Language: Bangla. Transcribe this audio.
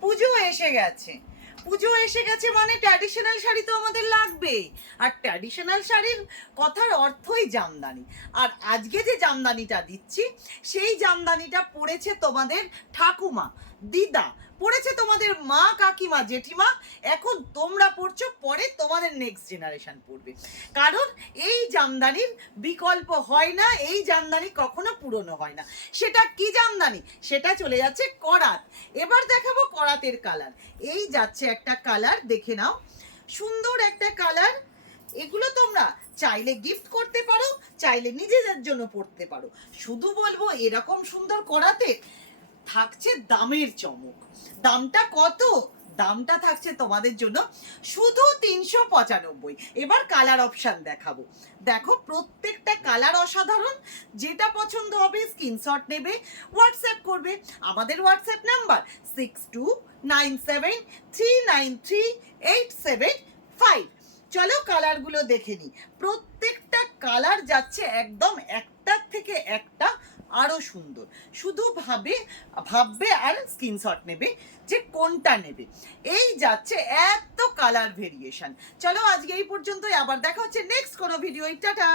পুজো এসে গেছে। পুজো এসে গেছে মানে ট্র্যাডিশনাল শাড়ি তো আমাদের লাগবেই। আর ট্র্যাডিশনাল শাড়ির কথার অর্থই জামদানি। আর আজকে যে জামদানিটা দিচ্ছি সেই জামদানিটা পরেছে তোমাদের ঠাকুমা, দিদা, পড়েছে তোমাদের মা, কাকিমা, জেঠিমা, এখন তোমরা পড়ছো, পরে তোমাদের নেক্সট জেনারেশন পড়বে। কারণ এই জামদানির বিকল্প হয় না, এই জামদানি কখনো পুরনো হয় না। সেটা কি জামদানি? সেটা চলে যাচ্ছে করাত। এবার দেখাবো করাতের কালার। এই যাচ্ছে একটা কালার, দেখে নাও, সুন্দর একটা কালার। এগুলো তোমরা চাইলে গিফট করতে পারো, চাইলে নিজেদের জন্য পড়তে পারো। শুধু বলবো এরকম সুন্দর করাতে থাকছে দামের চমক। দামটা কত? দামটা থাকছে তোমাদের জন্য শুধু 395। এবার কালার অপশন দেখাবো। দেখো প্রত্যেকটা কালার অসাধারণ। যেটা পছন্দ হবে স্ক্রিনশট নেবে, হোয়াটসঅ্যাপ করবে। আমাদের হোয়াটসঅ্যাপ নাম্বার 6297393875। চলো কালারগুলো দেখে নিই। প্রত্যেকটা কালার যাচ্ছে একদম একটার থেকে একটা আরো সুন্দর। শুধু ভাববে আর স্ক্রিনশট নেবে যে কোনটা নেবে। এই যাচ্ছে এত কালার ভেরিয়েশন। চলো আজকে এই পর্যন্তই, আবার দেখা হচ্ছে নেক্সট কোনো ভিডিও। টাটা।